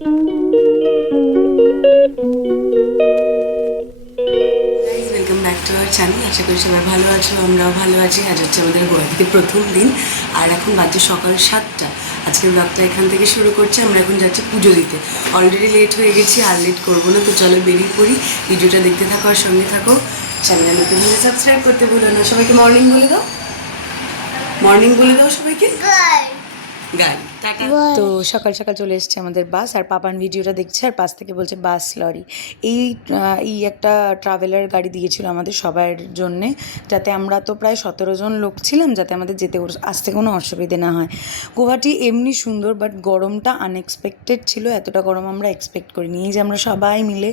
Welcome back to our channel. আশা করি সবাই ভালো আছো, আমরাও ভালো আছি। আজ হচ্ছে আমাদের গোয়া থেকে প্রথম দিন, আর এখন বাজে সকাল 7টা। আজকের ব্লগটা এখান থেকে শুরু করছি। আমরা এখন যাচ্ছি পুজো দিতে। অলরেডি লেট হয়ে গেছি, আর লেট করবো না, তো চলো বেরিয়ে পড়ি। ভিডিওটা দেখতে থাকো আর সঙ্গে থাকো। চ্যানেলে নতুন হলে সাবস্ক্রাইব করতে ভুলো না। সবাইকে মর্নিং বলে দাও, মর্নিং বলে দাও সবাইকে। গাই টাটা। তো সকাল সকাল চলে এসছে আমাদের বাস, আর পাপান ভিডিওটা দেখছে আর পাশ থেকে বলছে বাস লরি। এই একটা ট্রাভেলার গাড়ি দিয়েছিল আমাদের সবার জন্যে, যাতে আমরা তো প্রায় 17 জন লোক ছিলাম, যাতে আমাদের যেতে আসতে কোনো অসুবিধে না হয়। গুয়াহাটি এমনি সুন্দর, বাট গরমটা আনএক্সপেক্টেড ছিল। এতটা গরম আমরা এক্সপেক্ট করিনি। এই যে আমরা সবাই মিলে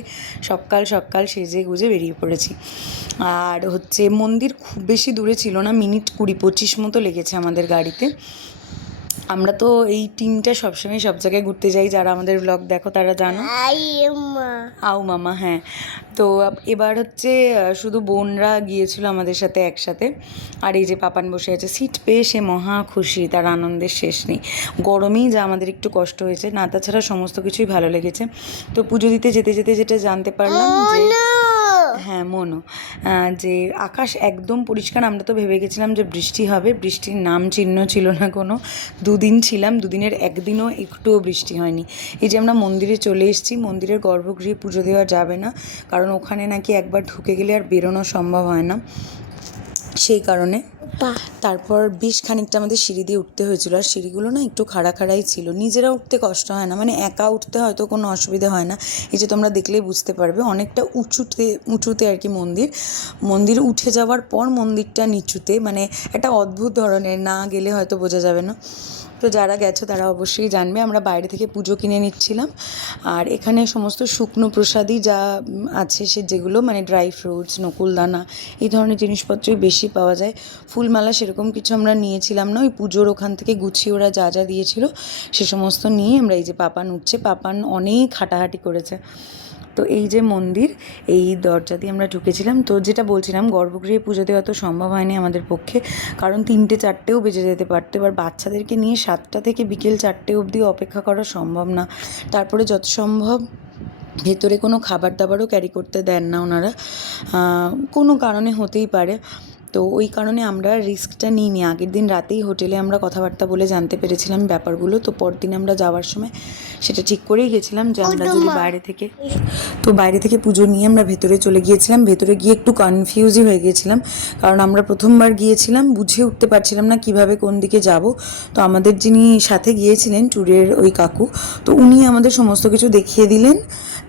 সকাল সকাল সেজে গুজে বেরিয়ে পড়েছি। আর হচ্ছে মন্দির খুব বেশি দূরে ছিল না, মিনিট 20-25 মতো লেগেছে আমাদের গাড়িতে। আমরা তো এই টিমটা সবসময় সব জায়গায় ঘুরতে যাই, যারা আমাদের ব্লগ দেখো তারা জানো। আউ মামা, হ্যাঁ। তো এবার হচ্ছে শুধু বোনরা গিয়েছিল আমাদের সাথে একসাথে। আর এই যে পাপান বসে আছে সিট পেয়ে, সে মহা খুশি, তার আনন্দের শেষ নেই। গরমেই যা আমাদের একটু কষ্ট হয়েছে, না তাছাড়া সমস্ত কিছুই ভালো লেগেছে। তো পুজো দিতে যেতে যেতে যেটা জানতে পারলাম যে হ্যাঁ মনো, যে আকাশ একদম পরিষ্কার। আমরা তো ভেবে গেছিলাম যে বৃষ্টি হবে, বৃষ্টির নাম চিহ্ন ছিল না কোনো। দুদিন ছিলাম, দুদিনের একদিনও একটুও বৃষ্টি হয়নি। এই যে আমরা মন্দিরে চলে এসেছি, মন্দিরের গর্ভগৃহে পুজো দেওয়া যাবে না, কারণ ওখানে নাকি একবার ঢুকে গেলে আর বেরোনো সম্ভব হয় না, সেই কারণে। তারপর বেশ খানিকটা আমাদের সিঁড়ি দিয়ে উঠতে হয়েছিল, আর সিঁড়িগুলো না একটু খাড়া খাড়াই ছিল। নিজেরা উঠতে কষ্ট হয় না, মানে একা উঠতে হয়তো কোনো অসুবিধা হয় না। এই যে তোমরা দেখলেই বুঝতে পারবে, অনেকটা উঁচুতে আর কি মন্দির উঠে যাওয়ার পর মন্দিরটা নিচুতে, মানে একটা অদ্ভুত ধরনের, না গেলে হয়তো বোঝা যাবে না। তো যারা গেছো তারা অবশ্যই জানবে। আমরা বাইরে থেকে পুজো কিনে নিচ্ছিলাম, আর এখানে সমস্ত শুকনো প্রসাদই যা আছে, সে যেগুলো মানে ড্রাই ফ্রুটস, নকুলদানা, এই ধরনের জিনিসপত্রই বেশি পাওয়া যায়। ফুলমালা সেরকম কিছু আমরা নিয়েছিলাম না, ওই পুজোর ওখান থেকে গুছিয়ে ওরা যা যা দিয়েছিল সে সমস্ত নিয়ে আমরা, এই যে পাপান উঠছে, পাপান অনেক হাঁটাহাঁটি করেছে। তো এই যে মন্দির, এই দরজা দিয়ে আমরা ঢুকেছিলাম। তো যেটা বলছিলাম, গর্ভগৃহে পুজো দেওয়া তো সম্ভব হয়নি আমাদের পক্ষে, কারণ 3-4টেও বেজে যেতে পারতো। এবার বাচ্চাদেরকে নিয়ে 7টা থেকে বিকেল 4টে অবধি অপেক্ষা করা সম্ভব না। তারপরে যত সম্ভব ভেতরে কোনো খাবার দাবারও ক্যারি করতে দেন না ওনারা, কোনো কারণে হতেই পারে। তো ওই কারণে আমরা রিস্কটা নিইনি। আগের দিন রাতেই হোটেলে আমরা কথাবার্তা বলে জানতে পেরেছিলাম ব্যাপারগুলো। তো পরদিন আমরা যাওয়ার সময় সেটা ঠিক করেই গেছিলাম যে আমরা যদি বাইরে থেকে পুজো নিয়ে আমরা ভেতরে চলে গিয়েছিলাম। ভেতরে গিয়ে একটু কনফিউজই হয়ে গিয়েছিলাম, কারণ আমরা প্রথমবার গিয়েছিলাম, বুঝে উঠতে পারছিলাম না কিভাবে কোন দিকে যাব। তো আমাদের যিনি সাথে গিয়েছিলেন ট্যুরের ওই কাকু, তো উনি আমাদের সমস্ত কিছু দেখিয়ে দিলেন।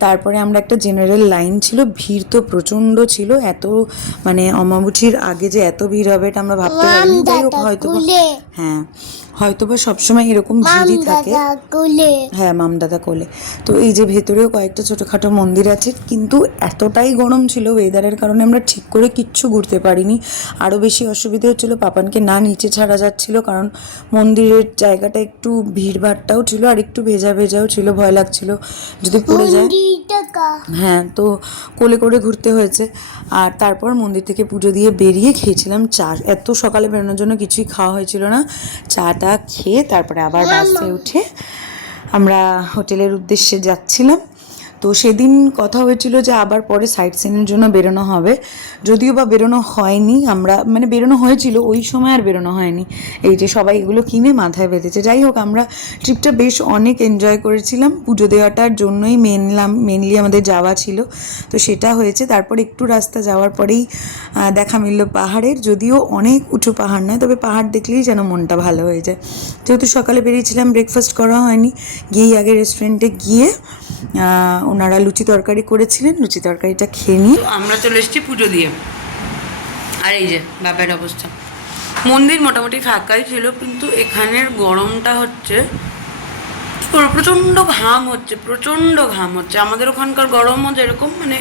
তারপরে আমরা একটা জেনারেল লাইন ছিল, ভিড় তো প্রচণ্ড ছিল। এত মানে অমাবুঠির আগে যে এত ভিড় হবে এটা আমরা ভাবতে পারিনি। যাই হোক, হয়তোবা সবসময় এরকম ভিড়ই থাকে। হ্যাঁ, মামদাদা কোলে। তো এই যে ভেতরেও কয়েকটা ছোটোখাটো মন্দির আছে, কিন্তু এতটাই গরম ছিল ওয়েদারের কারণে আমরা ঠিক করে কিচ্ছু ঘুরতে পারিনি। আরও বেশি অসুবিধে হচ্ছিলো, পাপানকে না নিচে ছাড়া যাচ্ছিল, কারণ মন্দিরের জায়গাটা একটু ভিড়ভাড়টাও ছিল, আর একটু ভেজাও ছিল, ভয় লাগছিল যদি পড়ে যায়। হ্যাঁ, তো কোলে করে ঘুরতে হয়েছে। আর তারপর মন্দির থেকে পুজো দিয়ে বেরিয়ে খেয়েছিলাম চা। এত সকালে বেরোনোর জন্য কিছুই খাওয়া হয়েছিল না। চাটা খেয়ে তারপরে আবার বাসে উঠে আমরা হোটেলের উদ্দেশ্যে যাচ্ছিলাম। তো সেদিন কথা হয়েছিল যে আবার পরে সাইট সিনের জন্য বেরোনো হবে, যদিও বা বেরোনো হয়নি। আমরা মানে বেরোনো হয়েছিল, ওই সময় আর বেরোনো হয়নি। এই যে সবাই এগুলো কিনে মাথায় বেঁধেছে। যাই হোক, আমরা ট্রিপটা বেশ অনেক এনজয় করেছিলাম। পুজো দেওয়াটার জন্যই মেনলি আমাদের যাওয়া ছিল, তো সেটা হয়েছে। তারপর একটু রাস্তা যাওয়ার পরেই দেখা মিলল পাহাড়ের, যদিও অনেক উঁচু পাহাড় নয়, তবে পাহাড় দেখলেই যেন মনটা ভালো হয়ে যায়। যেহেতু সকালে বেরিয়েছিলাম, ব্রেকফাস্ট করা হয়নি, গিয়েই আগে রেস্টুরেন্টে গিয়ে ওনারা লুচি তরকারি করেছিলেন, লুচি তরকারিটা খেয়ে নিয়ে আমরা চলে এসেছি পুজো দিয়ে। আর এই যে ব্যাপারের অবস্থা, মন্দির মোটামুটি ফাঁকাই ছিল, কিন্তু এখানের গরমটা হচ্ছে প্রচণ্ড ঘাম হচ্ছে। আমাদের ওখানকার গরমও যেরকম, মানে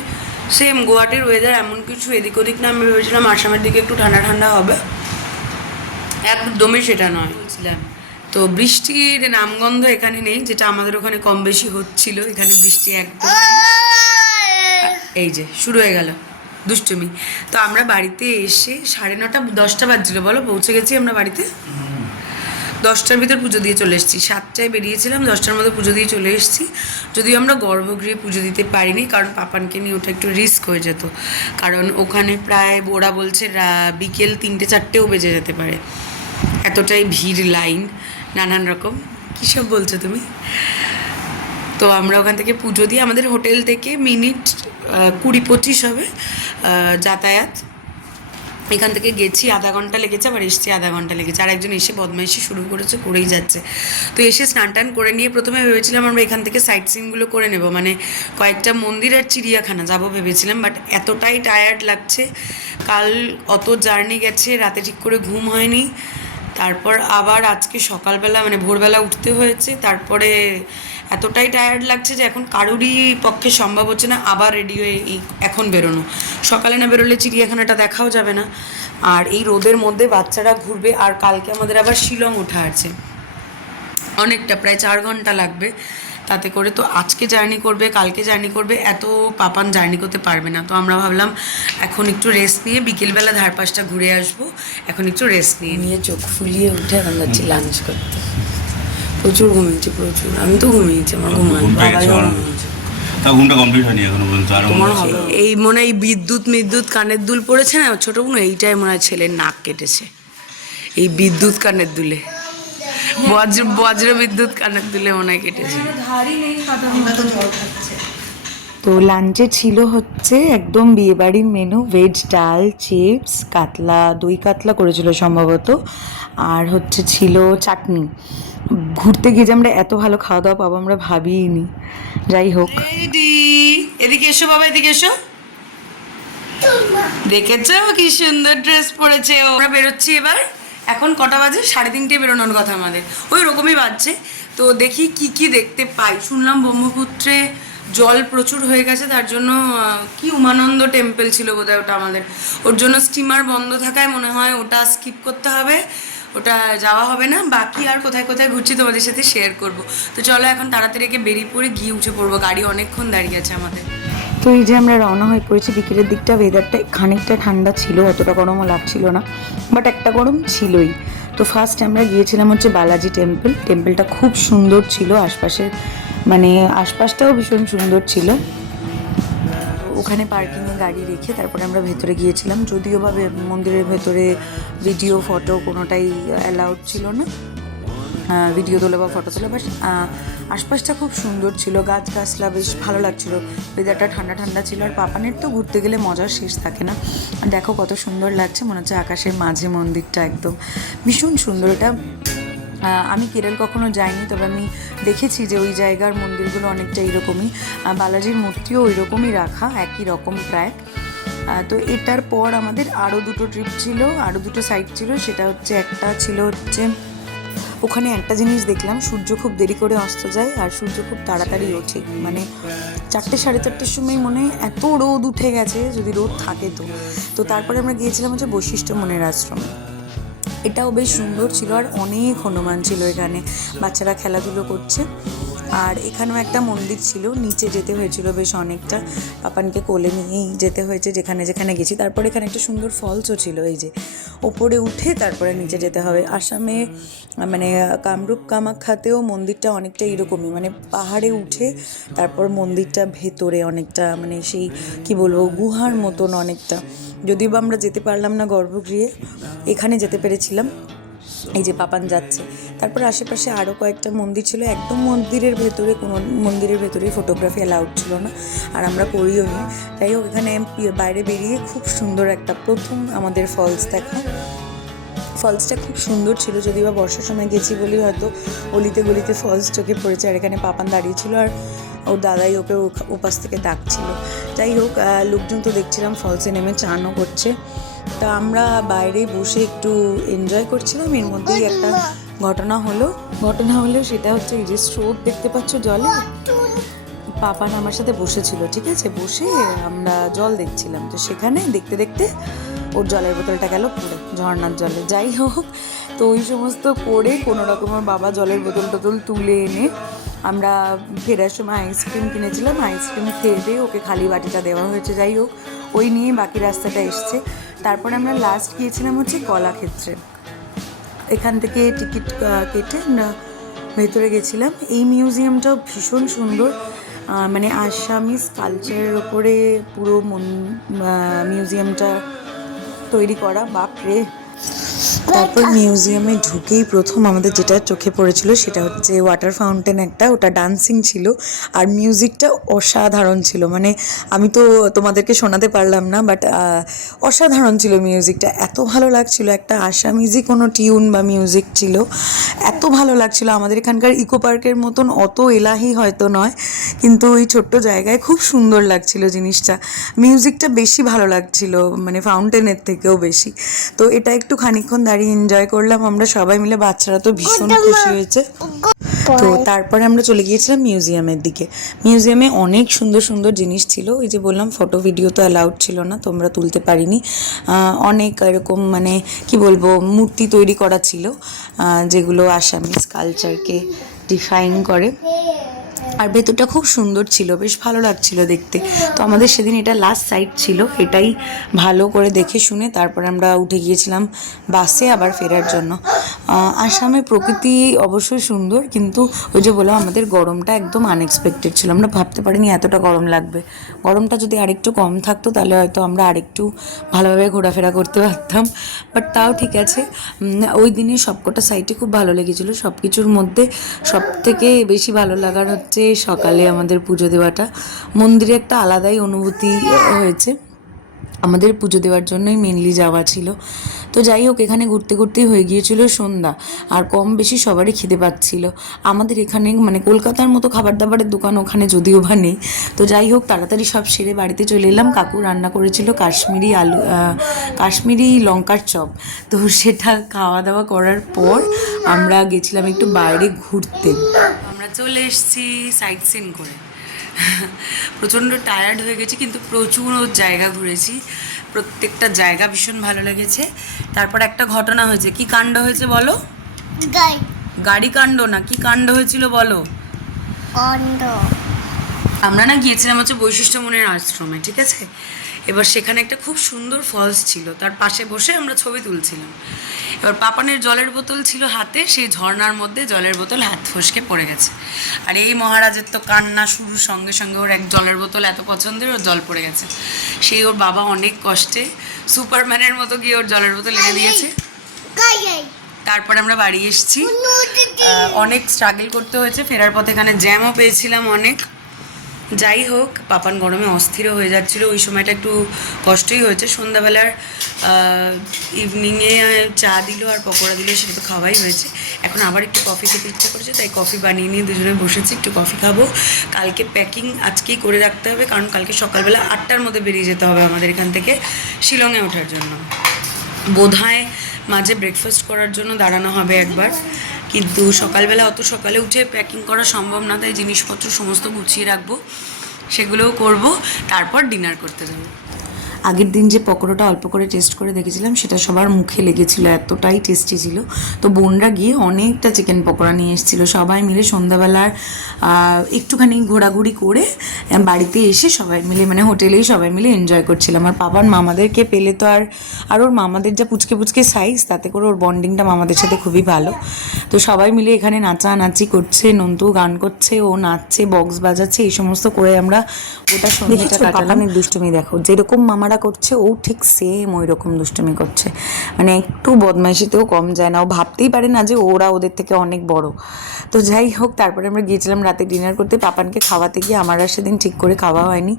সেম গুয়াহাটির ওয়েদার এমন কিছু এদিক ওদিক না। আমি ভেবেছিলাম আসামের দিকে একটু ঠান্ডা ঠান্ডা হবে, একদমই সেটা নয় বুঝলাম। তো বৃষ্টির নামগন্ধ এখানে নেই, যেটা আমাদের ওখানে কম বেশি হচ্ছিল। এখানে বৃষ্টি একদম, এই যে শুরু হয়ে গেল দুষ্টুমি। তো আমরা বাড়িতে এসে 9:30-10টা বাজছিল, বলো, পৌঁছে গেছি আমরা বাড়িতে। 10টার ভিতর পুজো দিয়ে চলে এসেছি, 7টায় বেরিয়েছিলাম, 10টার মধ্যে পুজো দিয়ে চলে এসেছি। যদিও আমরা গর্ভগৃহে পুজো দিতে পারিনি, কারণ পাপানকে নিয়ে ওটা একটু রিস্ক হয়ে যেত, কারণ ওখানে প্রায় ওরা বলছে বিকেল 3-4টেও বেজে যেতে পারে, এতটাই ভিড়, লাইন, নানান রকম। কী সব বলছো তুমি? তো আমরা ওখান থেকে পুজো দিয়ে, আমাদের হোটেল থেকে মিনিট 20-25 হবে যাতায়াত। এখান থেকে গেছি আধা ঘন্টা লেগেছে, আবার এসছি আধা ঘন্টা লেগেছে। আর একজন এসে বদমাইশি শুরু করেছে, করেই যাচ্ছে। তো এসে স্নান টান করে নিয়ে প্রথমে ভেবেছিলাম আমরা এখান থেকে সাইট সিনগুলো করে নেব, মানে কয়েকটা মন্দির আর চিড়িয়াখানা যাব ভেবেছিলাম, বাট এতটাই টায়ার্ড লাগছে, কাল অত জার্নি গেছে, রাতে ঠিক করে ঘুম হয়নি, তারপর আবার আজকে সকালবেলা মানে ভোরবেলা উঠতে হয়েছে, তারপরে এতটাই টায়ার্ড লাগছে যে এখন কারুরই পক্ষে সম্ভব হচ্ছে না আবার রেডি হয়ে এখন বেরোনো। সকালে না বেরোলে চিড়িয়াখানাটা দেখাও যাবে না, আর এই রোদের মধ্যে বাচ্চারা ঘুরবে। আর কালকে আমাদের আবার শিলং ওঠা আছে, অনেকটা, প্রায় 4 ঘন্টা লাগবে তাতে করে। তো আজকে জার্নি করবে, কালকে জার্নি করবে, এত পাপান জার্নি করতে পারবে না। তো আমরা ভাবলাম এখন একটু রেস্ট নিয়ে বিকেলবেলা ধারপাশটা ঘুরে আসবো, এখন একটু রেস্ট নিয়ে চোখ ফুলিয়ে উঠে এখন যাচ্ছি লাঞ্চ করতে। প্রচুর ঘুমিয়েছি, প্রচুর। আমি তো ঘুমিয়েছি, আমার ঘুমটা কমপ্লিট হয়নি এখনো পর্যন্ত। আর এই মনে হয় বিদ্যুৎ কানের দুল পড়েছে না ছোট বোন, এইটাই মনে হয় ছেলের নাক কেটেছে, এই বিদ্যুৎ কানের দুলে, বজ্র বিদ্যুৎ কানের দুলে মনে হয় কেটেছে। তো লাঞ্চে ছিল হচ্ছে একদম বিয়েবাড়ির মেনু, ভেজ ডাল, চিপস, কাতলা, দই কাতলা করেছিল সম্ভবত, আর হচ্ছে ছিল চাটনি। ঘুরতে গিয়ে যে আমরা এত ভালো খাওয়া দাওয়া পাবো আমরা ভাবিনি। যাই হোক, এদিকে এসো বাবা, এদিকে এসো। দেখেছো কি সুন্দর ড্রেস পরেছে। আমরা বেরোচ্ছি এবার, এখন কটা বাজে? 3:30 বেরোনোর কথা আমাদের, ওই রকমই বাজছে। তো দেখি কি কি দেখতে পাই। শুনলাম ব্রহ্মপুত্রে জল প্রচুর হয়ে গেছে, তার জন্য কি উমানন্দ টেম্পল ছিল বোধহয় ওটা আমাদের, ওর জন্য স্টিমার বন্ধ থাকায় মনে হয় ওটা স্কিপ করতে হবে, ওটা যাওয়া হবে না। বাকি আর কোথায় কোথায় ঘুরছি তোমাদের সাথে শেয়ার করব। তো চলো এখন তাড়াতাড়ি বেরিয়ে পড়ে গিয়ে উঠে পড়বো, গাড়ি অনেকক্ষণ দাঁড়িয়ে আছে আমাদের। তো এই যে আমরা রওনা হয়ে পড়েছি। বিকেলের দিকটা ওয়েদারটা খানিকটা ঠান্ডা ছিল, অতটা গরমও লাগছিল না, বাট একটা গরম ছিলই। তো ফার্স্ট আমরা গিয়েছিলাম হচ্ছে বালাজি টেম্পল। টেম্পলটা খুব সুন্দর ছিল, আশপাশের মানে আশপাশটাও ভীষণ সুন্দর ছিল। ওখানে পার্কিংয়ে গাড়ি রেখে তারপরে আমরা ভেতরে গিয়েছিলাম, যদিও বা মন্দিরের ভেতরে ভিডিও ফটো কোনোটাই অ্যালাউড ছিল না, ভিডিও তোলা বা ফটো তোলা। বাট আশপাশটা খুব সুন্দর ছিল, গাছগাছলা বেশ ভালো লাগছিল, ওয়েদারটা ঠান্ডা ঠান্ডা ছিল। আর পাপানের তো ঘুরতে গেলে মজার শেষ থাকে না। আর দেখো কত সুন্দর লাগছে, মনে হচ্ছে আকাশের মাঝে মন্দিরটা, একদম ভীষণ সুন্দর। এটা আমি কেরল কখনো যাইনি, তবে আমি দেখেছি যে ওই জায়গার মন্দিরগুলো অনেকটা এইরকমই, বালাজির মূর্তিও ওই রকমই রাখা, একই রকম প্রায়। তো এটার পর আমাদের আরও দুটো ট্রিপ ছিল, আরও দুটো সাইট ছিল। সেটা হচ্ছে একটা ছিল হচ্ছে ওখানে একটা জিনিস দেখলাম, সূর্য খুব দেরি করে অস্ত যায় আর সূর্য খুব তাড়াতাড়ি ওঠে, মানে 4-4:30 সময় মনে হয় এত রোদ উঠে গেছে, যদি রোদ থাকে তো তারপরে আমরা গিয়েছিলাম হচ্ছে বৈশিষ্ট্য মনের আশ্রমে। এটাও বেশ সুন্দর ছিল, আর অনেক হনুমান ছিল এখানে, বাচ্চারা খেলাধুলো করছে। আর এখানেও একটা মন্দির ছিল, নিচে যেতে হয়েছিল বেশ অনেকটা, পাপানকে কোলে নিয়েই যেতে হয়েছে যেখানে যেখানে গেছি। তারপরে এখানে একটা সুন্দর ফলসও ছিল, এই যে ওপরে উঠে তারপরে নিচে যেতে হবে। আসামে মানে কামরূপ কামাখ্যাতেও মন্দিরটা অনেকটা এরকমই, মানে পাহাড়ে উঠে তারপর মন্দিরটা ভেতরে অনেকটা, মানে সেই কি বলবো গুহার মতন অনেকটা। যদিও বা আমরা যেতে পারলাম না গর্ভগৃহে, এখানে যেতে পেরেছিলাম। এই যে পাপান যাচ্ছে। তারপর আশেপাশে আরও কয়েকটা মন্দির ছিল, একদম মন্দিরের ভেতরে, কোনো মন্দিরের ভেতরেই ফটোগ্রাফি অ্যালাউড ছিল না, আর আমরা করিও নি। যাই হোক, এখানে বাইরে বেরিয়ে খুব সুন্দর একটা প্রথম আমাদের ফলস দেখা। ফলসটা খুব সুন্দর ছিল, যদিও বা বর্ষার সময় গেছি বলেই হয়তো অলিতে গলিতে ফলস চোখে পড়েছে। আর এখানে পাপান দাঁড়িয়েছিল আর ওর দাদাই ওকে ওপাশ থেকে ডাকছিল। যাই হোক, লোকজন তো দেখছিলাম ফলসে নেমে চানও করছে। তা আমরা বাইরে বসে একটু এনজয় করছিলাম। এর মধ্যেই একটা ঘটনা হলো, সেটা হচ্ছে এই যে স্রোত দেখতে পাচ্ছ জলে, পাপান আমার সাথে বসেছিল, ঠিক আছে, বসে আমরা জল দেখছিলাম। তো সেখানে দেখতে দেখতে ওর জলের বোতলটা গেল পড়ে ঝর্নার জলে। যাই হোক, তো ওই সমস্ত করে কোনো রকমের বাবা জলের বোতল তুলে এনে আমরা ফেরার সময় আইসক্রিম কিনেছিলাম, আইসক্রিম খেয়ে দিয়ে ওকে খালি বাটিটা দেওয়া হয়েছে। যাই হোক, ওই নিয়ে বাকি রাস্তাটা এসছে। তারপরে আমরা লাস্ট গিয়েছিলাম হচ্ছে কলাক্ষেত্রে। এখান থেকে টিকিট কেটে আমরা ভেতরে গেছিলাম। এই মিউজিয়ামটাও ভীষণ সুন্দর, মানে আসামিস কালচারের ওপরে পুরো মিউজিয়ামটা তৈরি করা। বাপরে! তারপর মিউজিয়ামে ঢুকেই প্রথম আমাদের যেটা চোখে পড়েছিল সেটা হচ্ছে ওয়াটার ফাউন্টেন একটা, ওটা ডান্সিং ছিল আর মিউজিকটা অসাধারণ ছিল। মানে আমি তো তোমাদেরকে শোনাতে পারলাম না, বাট অসাধারণ ছিল মিউজিকটা, এত ভালো লাগছিল। একটা আসামিজি কোনো টিউন বা মিউজিক ছিল, এত ভালো লাগছিল। আমাদের এখানকার ইকো পার্কের মতন অত এলাহি হয়তো নয়, কিন্তু ওই ছোট্ট জায়গায় খুব সুন্দর লাগছিল জিনিসটা। মিউজিকটা বেশি ভালো লাগছিল, মানে ফাউন্টেনের থেকেও বেশি। তো এটা একটু খানিকক্ষণ দাঁড়িয়ে এনজয় করলাম আমরা সবাই মিলে, বাচ্চারা তো ভীষণ খুশি হয়েছে। তো তারপরে আমরা চলে গিয়েছিলাম মিউজিয়ামের দিকে। মিউজিয়ামে অনেক সুন্দর সুন্দর জিনিস ছিল। ওই যে বললাম ফটো ভিডিও তো অ্যালাউড ছিল না, তোমরা তুলতে পারিনি। অনেক এরকম মানে কি বলবো মূর্তি তৈরি করা ছিল, যেগুলো আসামিস কালচারকে ডিফাইন করে। আর ভেতরটা খুব সুন্দর ছিল, বেশ ভালো লাগছিল দেখতে। তো আমাদের সেদিন এটা লাস্ট সাইট ছিল, এটাই ভালো করে দেখে শুনে তারপর আমরা উঠে গিয়েছিলাম বাসে আবার ফেরার জন্য। আসামে প্রকৃতি অবশ্যই সুন্দর, কিন্তু ওই যে বললাম আমাদের গরমটা একদম আনএক্সপেক্টেড ছিল। আমরা ভাবতে পারিনি এতটা গরম লাগবে। গরমটা যদি আরেকটু কম থাকতো তাহলে হয়তো আমরা আরেকটু ভালোভাবে ঘোরাফেরা করতে পারতাম, বাট তাও ঠিক আছে। ওই দিনে সবকটা সাইটে খুব ভালো লেগেছিলো। সব কিছুর মধ্যে সব থেকে বেশি ভালো লাগার হচ্ছে সকালে আমাদের পুজো দেওয়াটা। মন্দিরে একটা আলাদাই অনুভূতি হয়েছে। আমাদের পুজো দেওয়ার জন্যই মেনলি যাওয়া ছিল। তো যাই হোক, এখানে ঘুরতে ঘুরতেই হয়ে গিয়েছিল সন্ধ্যা, আর কম বেশি সবারই খিদে পাচ্ছিল। আমাদের এখানে মানে কলকাতার মতো খাবার দাবারের দোকান ওখানে যদিও বা নেই। তো যাই হোক, তাড়াতাড়ি সব সেরে বাড়িতে চলে এলাম। কাকু রান্না করেছিল কাশ্মীরি লঙ্কার চপ। তো সেটা খাওয়া দাওয়া করার পর আমরা গেছিলাম একটু বাইরে ঘুরতে। আমরা চলে এসেছি সাইট সিন করে। প্রচণ্ড টায়ার্ড হয়ে গেছি, কিন্তু প্রচুর জায়গা ঘুরেছি। প্রত্যেকটা জায়গা ভীষণ ভালো লেগেছে। তারপর একটা ঘটনা হয়েছে। কি কাণ্ড হয়েছে বলো? গাড়ি কাণ্ড না, কি কাণ্ড হয়েছিল বলো? আমরা না গিয়েছিলাম হচ্ছে বৈশিষ্ট্যমনের আশ্রমে, ঠিক আছে? এবার সেখানে একটা খুব সুন্দর ফলস ছিল, তার পাশে বসে আমরা ছবি তুলছিলাম। এবার পাপানের জলের বোতল ছিল হাতে, সেই ঝর্ণার মধ্যে জলের বোতল হাত ফসকে পড়ে গেছে। আর এই মহারাজের তো কান্না শুরুর সঙ্গে সঙ্গে, ওর এক জলের বোতল এত পছন্দের, ওর জল পড়ে গেছে। সেই ওর বাবা অনেক কষ্টে সুপারম্যানের মতো গিয়ে ওর জলের বোতল এনে দিয়েছে। তারপর আমরা বাড়ি এসেছি, অনেক স্ট্রাগল করতে হয়েছে ফেরার পথে। এখানে জ্যামও পেয়েছিলাম অনেক। যাই হোক, পাপান গরমে অস্থিরও হয়ে যাচ্ছিলো, ওই সময়টা একটু কষ্টই হয়েছে। সন্ধ্যাবেলার ইভিনিংয়ে চা দিল আর পকোড়া দিল, সেটা তো খাওয়াই হয়েছে। এখন আবার একটু কফি খেতে ইচ্ছা করেছে, তাই কফি বানিয়ে নিয়ে দুজনে বসেছি, একটু কফি খাবো। কালকে প্যাকিং আজকেই করে রাখতে হবে, কারণ কালকে সকালবেলা 8টার মধ্যে বেরিয়ে যেতে হবে আমাদের এখান থেকে শিলংয়ে ওঠার জন্য। বোধহয় মাঝে ব্রেকফাস্ট করার জন্য দাঁড়ানো হবে একবার, কিন্তু সকালবেলা অত সকালে উঠে প্যাকিং করা সম্ভব না, তাই জিনিসপত্র সমস্ত গুছিয়ে রাখবো, সেগুলোও করব। তারপর ডিনার করতে যাবো। আগের দিন যে পকোড়াটা অল্প করে টেস্ট করে দেখেছিলাম সেটা সবার মুখে লেগেছিল, এতটাই টেস্টি ছিল। তো বোনরা গিয়ে অনেকটা চিকেন পকোড়া নিয়ে এসেছিলো। সবাই মিলে সন্ধ্যাবেলার একটুখানি ঘোরাঘুরি করে বাড়িতে এসে সবাই মিলে, মানে হোটেলেই সবাই মিলে এনজয় করছিলাম। আর পাপার মামাদেরকে পেলে তো আর ওর মামাদের যা পুচকে পুচকে সাইজ, তাতে করে ওর বন্ডিংটা মামাদের সাথে খুবই ভালো। তো সবাই মিলে এখানে নাচানাচি করছে, নন্তু গান করছে, ও নাচছে, বক্স বাজাচ্ছে, এই সমস্ত করে আমরা গোটা সন্ধ্যাটা কাটালাম। দুষ্টুমি দেখো, যেরকম মামারা করছে ও ঠিক সেম ওই রকম দুষ্টুমি করছে, মানে একটু বদমাইশিতেও কম যায় না। ও ভাবতেই পারে না যে ওরা ওদের থেকে অনেক বড়। তো যাই হোক, তারপরে আমরা গিয়েছিলাম রাতে ডিনার করতে। পাপানকে খাওয়াতে গিয়ে আমার আর সেদিন ঠিক করে খাওয়া হয়নি।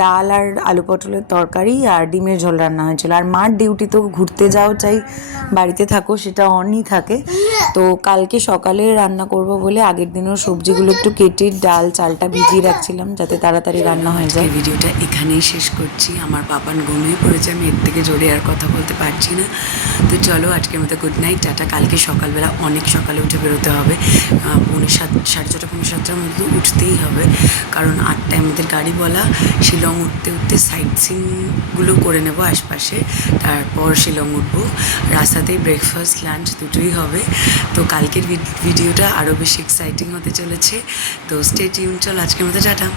ডাল আর আলু পটলের তরকারি আর ডিমের ঝোল রান্না হয়েছিল। আর মার ডিউটি তো ঘুরতে যাও চাই বাড়িতে থাকো, সেটা অনই থাকে। তো কালকে সকালে রান্না করব বলে আগের দিনের সবজিগুলো একটু কেটে ডাল চালটা ভিজিয়ে রাখছিলাম যাতে তাড়াতাড়ি রান্না হয়ে যায়। ভিডিওটা এখানেই শেষ করছি। আমার পাপান ঘুমিয়ে পড়েছে, আমি এর থেকে জোরে আর কথা বলতে পারছি না। তো চলো, আজকের মতো গুড নাইট, টাটা। কালকে সকালবেলা অনেক সকালে উঠে বেরোতে হবে, 6:30 পৌনে 7টার মধ্যে উঠতেই হবে, কারণ 8টায় আমাদের গাড়ি বলা। শিলং উঠতে উঠতে সাইট সিনগুলো করে নেব আশপাশে, তারপর শিলং উঠবো। রাস্তাতেই ব্রেকফাস্ট লাঞ্চ দুটোই হবে। তো কালকের ভিডিওটা আরও বেশি এক্সাইটিং হতে চলেছে। তো স্টে টিউন। চল, আজকের মতো টাটা।